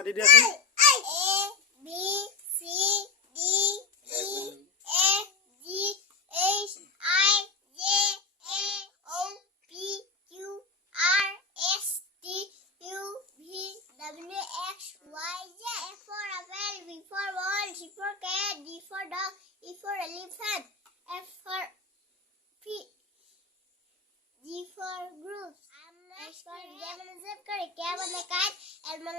মাতি দিয়াচোন for elephant, F for feet, G for groups, H for example, K for cat, L for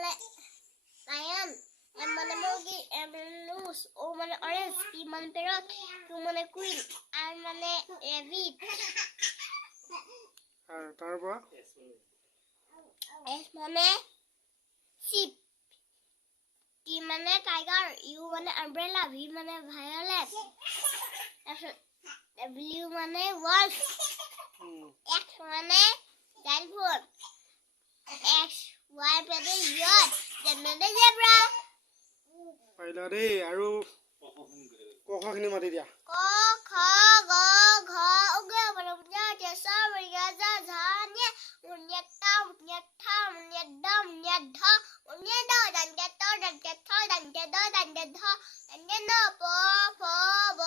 lion, M for monkey, M for moose, O for orange, P for parrot, Q for queen, R for rabbit. তাৰপৰা S for sheep, T for tiger, U for umbrella, V for violet, W for wolf, X for telephone, X, Y for yacht, Z for zebra. পাৰিলা দেই আৰু কখখিনি মাতি দিয়া ক খ গ ঘ উগ বৰমজ জস বৰিগাজ ঝানিয়া উন্যতা উন্যথা উন্যদ উন্যধ উন্যদ দন্ত্যত দন্ত্যথ দন্ত্যদ দন্ত্যধ দন্ত্যন প ফ ব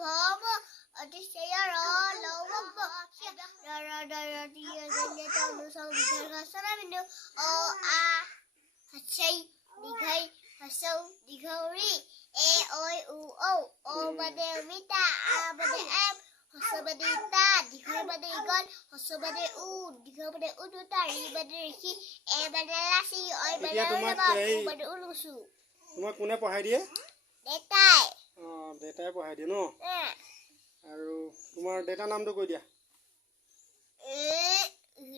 ভ ম অতিশয় ৰ লব ব ৰ ৰ দ ৰ দি দন্ত্যত অনুসং বিসৰ্গসন বিন্দু অ আ হস্যই দীঘই হস্যৌ দীঘৌৰি A oi u o o bade mita a bade am hoso bade ta dikhoi bade igon hoso bade u dikhoi bade ututa ri bade rikhi e bade lasi oi bade laba u bade ulusu তোমাক কোনে পঢ়াই দিয়ে দেতাই দেতাই পঢ়াই দিয়ে ন আৰু তোমাৰ দেতাৰ নামটো কৈ দিয়া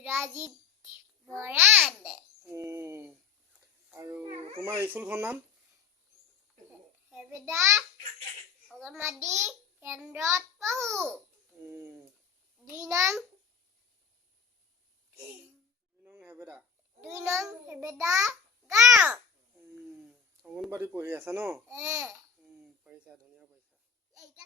ৰাজিত মোৰান আৰু তোমাৰ স্কুলখন নাম হেবেদা অগমাদি কেন্দ্ৰত পঢ়ো দুই নং হেবেদা গাঁও অংগনবাড়ী পঢ়ি আছা ন পাৰিছা ধুনীয়া পাৰিছা